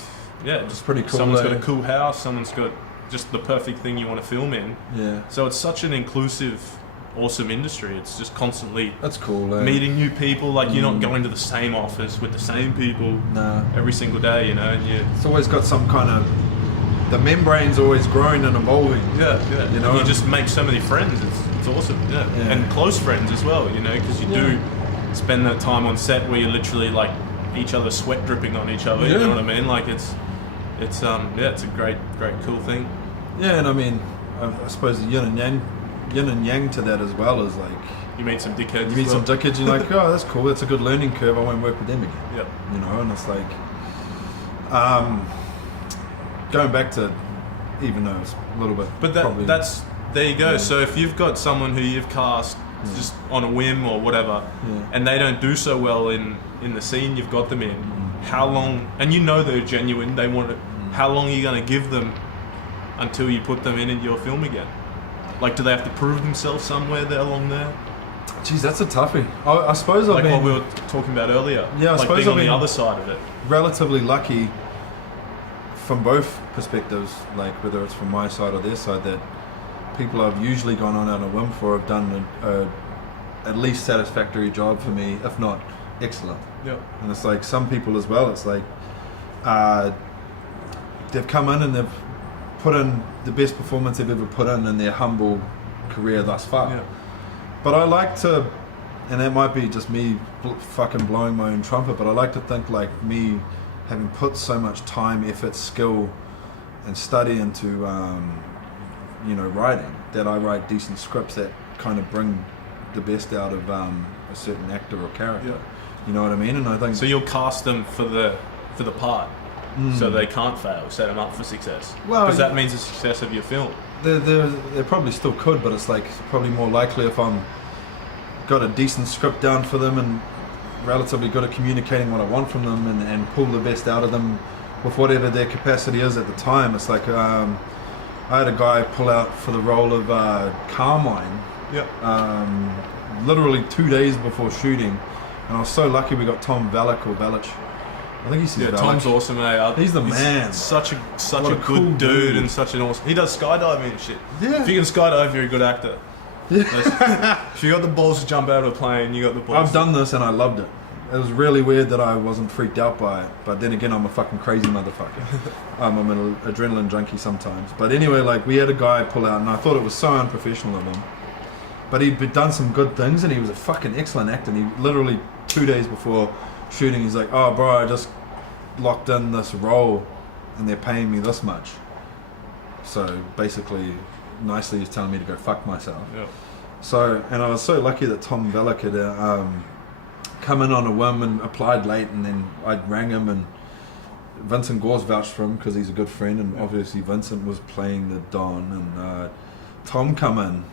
just pretty cool. Someone's got a cool house, someone's got just the perfect thing you want to film in. So it's such an inclusive, awesome industry. It's just constantly meeting new people. Like you're not going to the same office with the same people every single day, you know, and it's always got some kind of, the membrane's always growing and evolving. You know, and you just make so many friends. It's awesome. And close friends as well, you know, because you do spend that time on set where you're literally like each other sweat dripping on each other. You know what I mean? Like it's it's a great cool thing. And I mean, I suppose the yin and yang to that as well is like, you meet some dickheads. You meet some dickheads. You're like, oh, that's cool. That's a good learning curve. I won't work with them again. You know, and it's like, going back to, even though it's a little bit, but that's there you go. So if you've got someone who you've cast just on a whim or whatever, and they don't do so well in the scene you've got them in, how long? And you know they're genuine. They want it. How long are you going to give them until you put them in your film again? Like, do they have to prove themselves somewhere there along there? Geez, that's a toughie. I suppose I've like been, what we were talking about earlier. Yeah, I like suppose being I've on been the other side of it. Relatively lucky from both perspectives, like whether it's from my side or their side, that people I've usually gone on a whim for have done a at least satisfactory job for me, if not excellent. And it's like some people as well, it's like they've come in and they've put in the best performance they've ever put in their humble career thus far. But I like to, and that might be just me fucking blowing my own trumpet, but I like to think like me having put so much time, effort, skill and study into writing, that I write decent scripts that kind of bring the best out of a certain actor or character. Yeah. You know what I mean? And I think so. You'll cast them for the part, so they can't fail. Set them up for success. Well, because that means the success of your film. They probably still could, but it's like probably more likely if I'm got a decent script down for them and relatively good at communicating what I want from them and pull the best out of them with whatever their capacity is at the time. It's like I had a guy pull out for the role of Carmine. Yep. Literally 2 days before shooting, and I was so lucky we got Tom Velich or Velich. I think he says Velich. Tom's awesome, eh? He's the man. Such a What a good cool dude and such an awesome. He does skydiving and shit. Yeah. If you can skydive, you're a good actor. If you got the balls to jump out of a plane, you got the balls. I've done this and I loved it. It was really weird that I wasn't freaked out by it, but then again, I'm a fucking crazy motherfucker. I'm an adrenaline junkie sometimes. But anyway, like we had a guy pull out, and I thought it was so unprofessional of him. But he'd done some good things, and he was a fucking excellent actor. And he literally 2 days before shooting, he's like, "Oh, bro, I just locked in this role, and they're paying me this much." So basically, nicely, he's telling me to go fuck myself. Yeah. So, and I was so lucky that Tom Velich had come in on a whim and applied late, and then I rang him, and Vincent Gore's vouched for him because he's a good friend, and obviously Vincent was playing the Don, and Tom come in,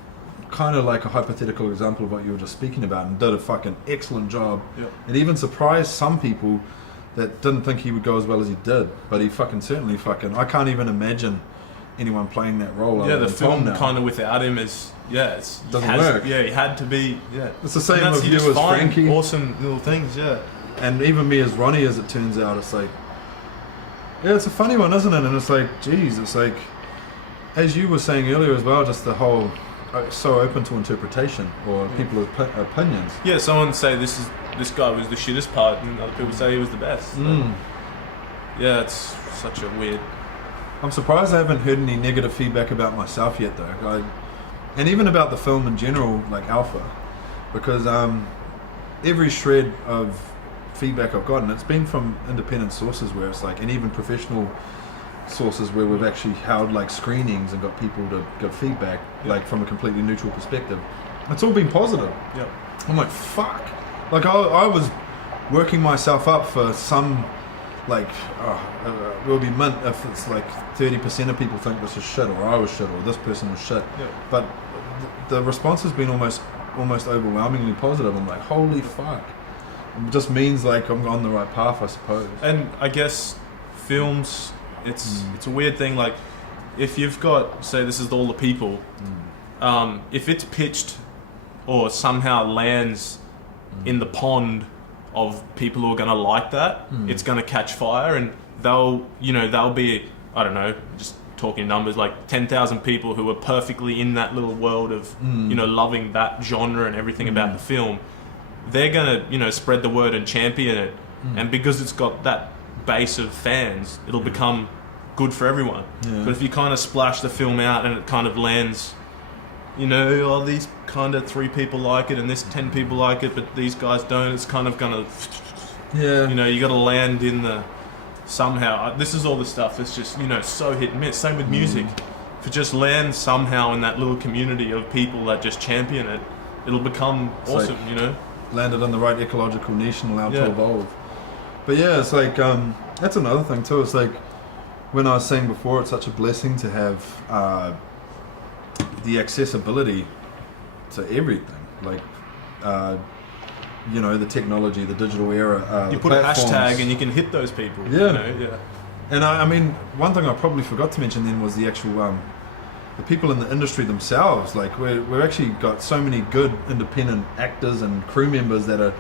kind of like a hypothetical example of what you were just speaking about, and did a fucking excellent job. Yep. It even surprised some people that didn't think he would go as well as he did, but he certainly I can't even imagine anyone playing that role. Yeah, the film kind of without him is doesn't work. Yeah, he had to be. Yeah, it's the same with you as Frankie. Awesome little things. Yeah, and even me as Ronnie, as it turns out, it's like, yeah, it's a funny one, isn't it? And it's like, geez, it's like, as you were saying earlier as well, just the whole so open to interpretation or people's opinions. Yeah, someone say this guy was the shittest part, and other people say he was the best. Yeah, it's such a weird. I'm surprised I haven't heard any negative feedback about myself yet, though. And even about the film in general, like Alpha, because every shred of feedback I've gotten, it's been from independent sources where it's like, and even professional sources where we've actually held like screenings and got people to give feedback, like from a completely neutral perspective. It's all been positive. Yeah. I'm like, fuck. Like I was working myself up for some, like, we'll be mint if it's like 30% of people think this is shit, or I was shit, or this person was shit. Yeah. But the response has been almost overwhelmingly positive. I'm like, holy fuck. It just means like I'm on the right path, I suppose. And I guess films, it's a weird thing. Like, if you've got, say, this is all the people, if it's pitched or somehow lands in the pond of people who are going to like that, it's going to catch fire, and they'll be, I don't know, just talking numbers, like 10,000 people who are perfectly in that little world of, loving that genre and everything about the film. They're going to, spread the word and champion it. And because it's got that base of fans, it'll become good for everyone. Yeah. But if you kind of splash the film out and it kind of lands, these kind of 3 people like it and this 10 people like it, but these guys don't, it's kind of going to, you got to land in the, somehow, this is all the stuff that's just, so hit and miss. Same with music. If it just lands somehow in that little community of people that just champion it, it'll become awesome, like, landed in the right ecological niche and allowed to evolve. But yeah, it's like, that's another thing too. It's like, when I was saying before, it's such a blessing to have the accessibility to everything. Like, the technology, the digital era. You put a hashtag and you can hit those people. Yeah. And I mean, one thing I probably forgot to mention then was the actual, the people in the industry themselves. Like, we've actually got so many good independent actors and crew members that are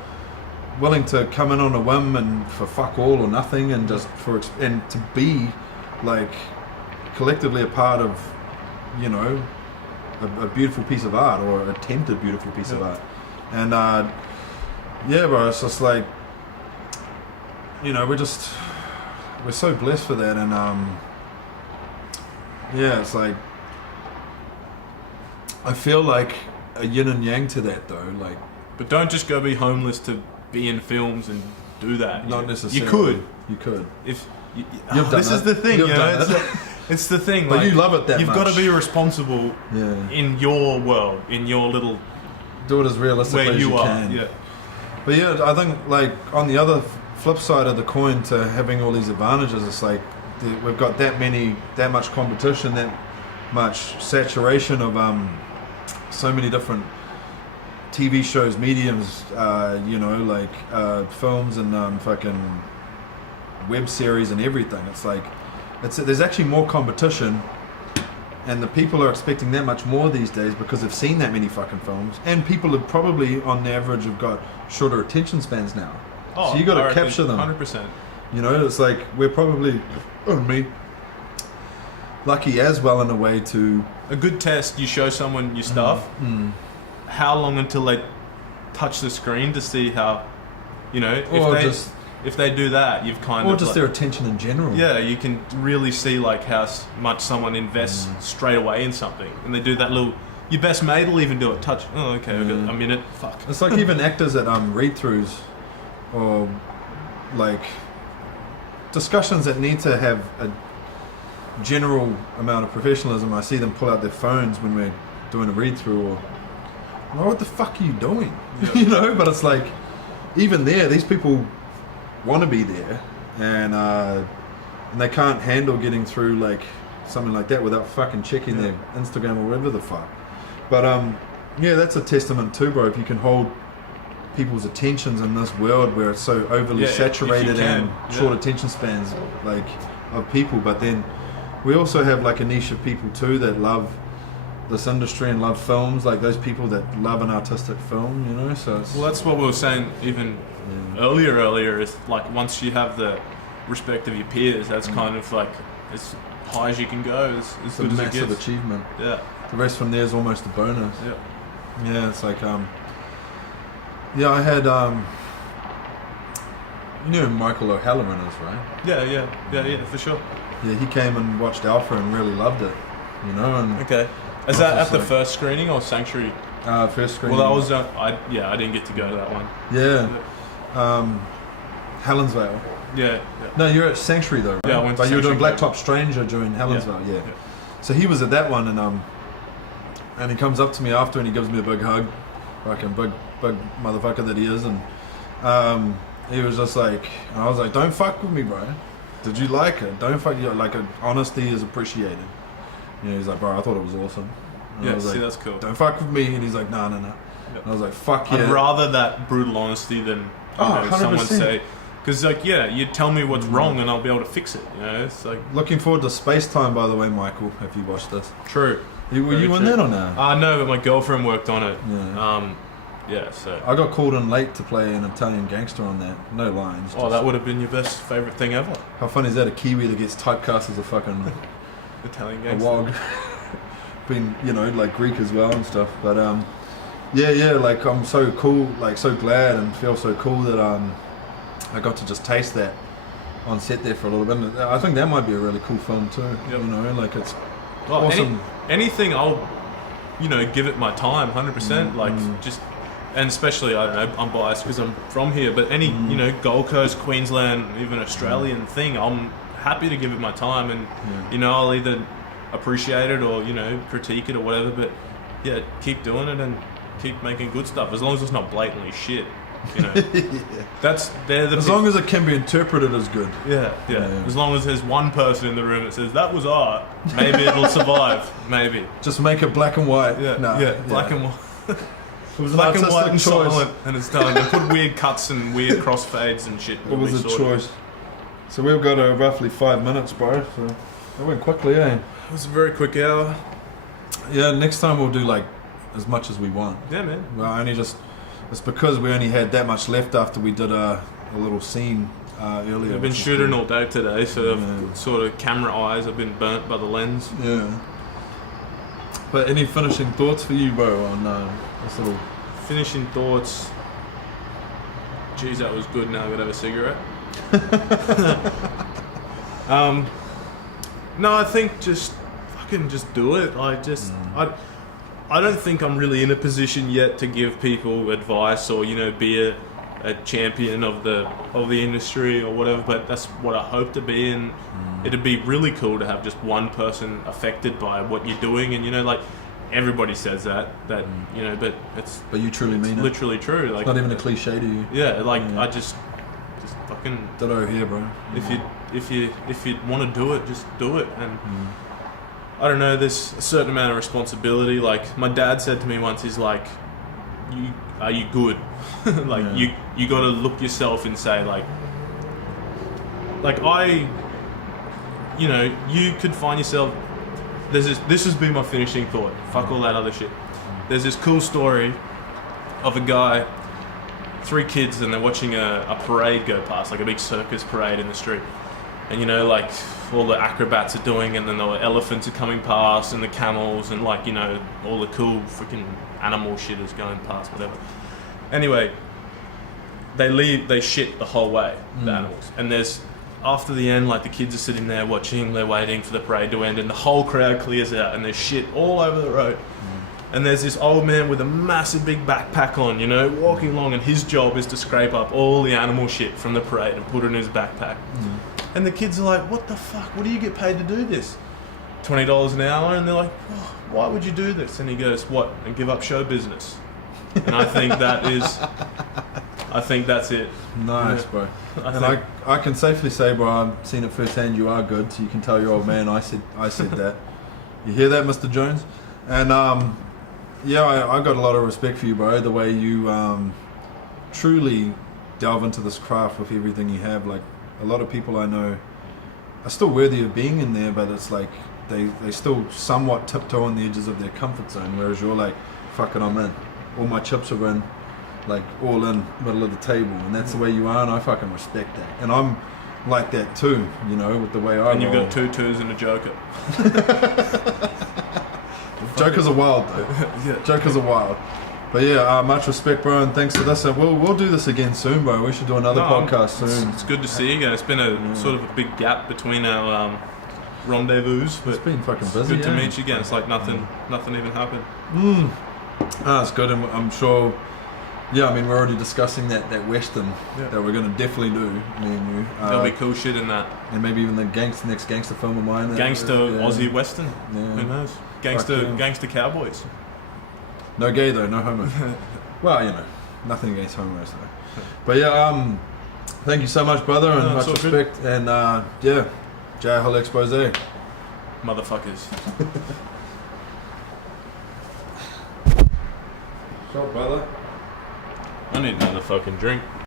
willing to come in on a whim and for fuck all or nothing, and just and to be like collectively a part of, a beautiful piece of art, or an attempted beautiful piece of art. And bro, it's just like, we're so blessed for that. And it's like, I feel like a yin and yang to that though. Like, but don't just go be homeless to be in films and do that. Not necessarily. You could if You've done this that. Is the thing, You've done It's the thing. But like, you love it that you've much. got to be responsible Yeah. in your world, in your little Do it as realistically where as you are. can. Yeah. But yeah, I think like on the other flip side of the coin to having all these advantages, it's like we've got that much competition, that much saturation of so many different TV shows, mediums, films and fucking web series and everything. It's like there's actually more competition, and the people are expecting that much more these days because they've seen that many fucking films, and people have probably on average have got shorter attention spans now. Oh, So you got to capture them. 100%. You know, it's like we're probably, lucky as well in a way to. A good test, you show someone your stuff, how long until they touch the screen to see how, if they do that, you've kind of... Or just their attention in general. Yeah, you can really see like how much someone invests straight away in something. And they do that little... Your best mate will even do it. Touch. Oh, okay, we've got a minute. Fuck. It's like even actors at read-throughs or like discussions that need to have a general amount of professionalism. I see them pull out their phones when we're doing a read-through or... Well, what the fuck are you doing? Yeah. But it's like, even there, these people want to be there, and they can't handle getting through like something like that without fucking checking their Instagram or whatever the fuck. But that's a testament too, bro. If you can hold people's attentions in this world where it's so overly saturated and short attention spans like of people, but then we also have like a niche of people too that love this industry and love films, like those people that love an artistic film, so it's... Well, that's what we were saying even earlier is like once you have the respect of your peers, that's kind of like as high as you can go, as it's a good as it massive gets. achievement. Yeah. The rest from there is almost a bonus. Yeah. It's like I had who Michael O'Halloran is, right? Yeah, for sure. Yeah, he came and watched Alpha and really loved it, and Okay. Is that at the first screening or Sanctuary? first screening. Well, that was I didn't get to go to that one. Helensvale. Yeah. No, you're at Sanctuary though, right? Yeah, I went to but you were doing Sanctuary. Blacktop Stranger during Helensvale, yeah. So he was at that one, and he comes up to me after and he gives me a big hug, fucking big motherfucker that he is, and he was just like, I was like, don't fuck with me, bro. Did you like it? Don't fuck you. Like, honesty is appreciated. He's like, bro, I thought it was awesome. And I was like, that's cool. Don't fuck with me, and he's like, no. Yep. And I was like, fuck yeah. I'd rather that brutal honesty than someone 100%. say, because you tell me what's wrong and I'll be able to fix it. It's like Looking forward to Space Time, by the way, Michael. If you watched this, true. were you in that or no? No, but my girlfriend worked on it. Yeah. So I got called in late to play an Italian gangster on that. No lines. that would have been your best favorite thing ever. How funny is that? A Kiwi that gets typecast as a fucking Italian a gangster. wog. Been like Greek as well and stuff. But like I'm so cool, like so glad and feel so cool that I got to just taste that on set there for a little bit. And I think that might be a really cool film too. Yep. Like it's awesome. Anything I'll give it my time 100%. Just, and especially I don't know, I'm biased because I'm from here, but any Gold Coast, Queensland, even Australian thing, I'm happy to give it my time, and I'll either appreciate it or critique it or whatever, but keep doing it and keep making good stuff as long as it's not blatantly shit. As long as it can be interpreted as good. Yeah. As long as there's one person in the room that says that was art, maybe it'll survive. Maybe just make it black and white. Black and white. It was black and white and choice. silent, and it's done. They put weird cuts and weird crossfades and shit. It was a choice. So we've got roughly 5 minutes, bro. So that went quickly, eh? It was a very quick hour. Yeah, next time we'll do like as much as we want. Yeah, man. Well, it's because we only had that much left after we did a little scene earlier. I've been shooting all day today, so I've sort of camera eyes. I've been burnt by the lens. Yeah. But any finishing thoughts for you, bro, on this little... Finishing thoughts... Geez, that was good. Now I'm going to have a cigarette. No, I think just fucking just do it. I don't think I'm really in a position yet to give people advice or be a champion of the industry or whatever, but that's what I hope to be. And it'd be really cool to have just one person affected by what you're doing. And you know, like everybody says that you know, but but you truly mean it. Literally true. Like it's not even a cliche to you. Yeah, like I just fucking ditto here, bro. If you want to do it, just do it. And I don't know, there's a certain amount of responsibility. Like my dad said to me once, he's like, are you good? Like you got to look yourself and say like you know, you could find yourself. This has been my finishing thought. Fuck all that other shit. There's this cool story of a guy, 3 kids, and they're watching a parade go past, like a big circus parade in the street. And you know, like all the acrobats are doing, and then the elephants are coming past, and the camels, and like, you know, all the cool freaking animal shit is going past, whatever. Anyway, they shit the whole way, the animals. And there's, after the end, like the kids are sitting there watching, they're waiting for the parade to end, and the whole crowd clears out, and there's shit all over the road. And there's this old man with a massive big backpack on, you know, walking along, and his job is to scrape up all the animal shit from the parade and put it in his backpack. And the kids are like, what the fuck? What do you get paid to do this? $20 an hour? And they're like, oh, why would you do this? And he goes, what? And give up show business. And I think that's it. Nice, bro. I can safely say, bro, I've seen it firsthand. You are good, so you can tell your old man I said that. You hear that, Mr. Jones? And I got a lot of respect for you, bro. The way you truly delve into this craft with everything you have. Like a lot of people I know are still worthy of being in there, but it's like they still somewhat tiptoe on the edges of their comfort zone. Whereas you're like, fuck it, I'm in. All my chips are in. Like all in, middle of the table, and that's the way you are, and I fucking respect that. And I'm like that too, you know, with the way I And you've roll. got 2 2s and a joker. Jokers are wild though. Yeah. Jokers are wild. But yeah, much respect, bro, and thanks for this. And we'll do this again soon, bro. We should do another podcast soon. It's good to see you again. It's been a sort of a big gap between our rendezvous, but It's been fucking busy. it's good to yeah. meet you again. It's like nothing even happened. It's good, and I'm sure. Yeah, I mean, we're already discussing that western that we're gonna definitely do, me and you. There'll be cool shit in that. And maybe even the next gangster film of mine. Gangster Aussie Western. Yeah. Who knows? Gangster cowboys. No gay though, no homo. Well, you know, nothing against homos though. But yeah, thank you so much, brother, and much respect. Good. And J.R.Hill expose. Motherfuckers. What's up, brother? I need another fucking drink.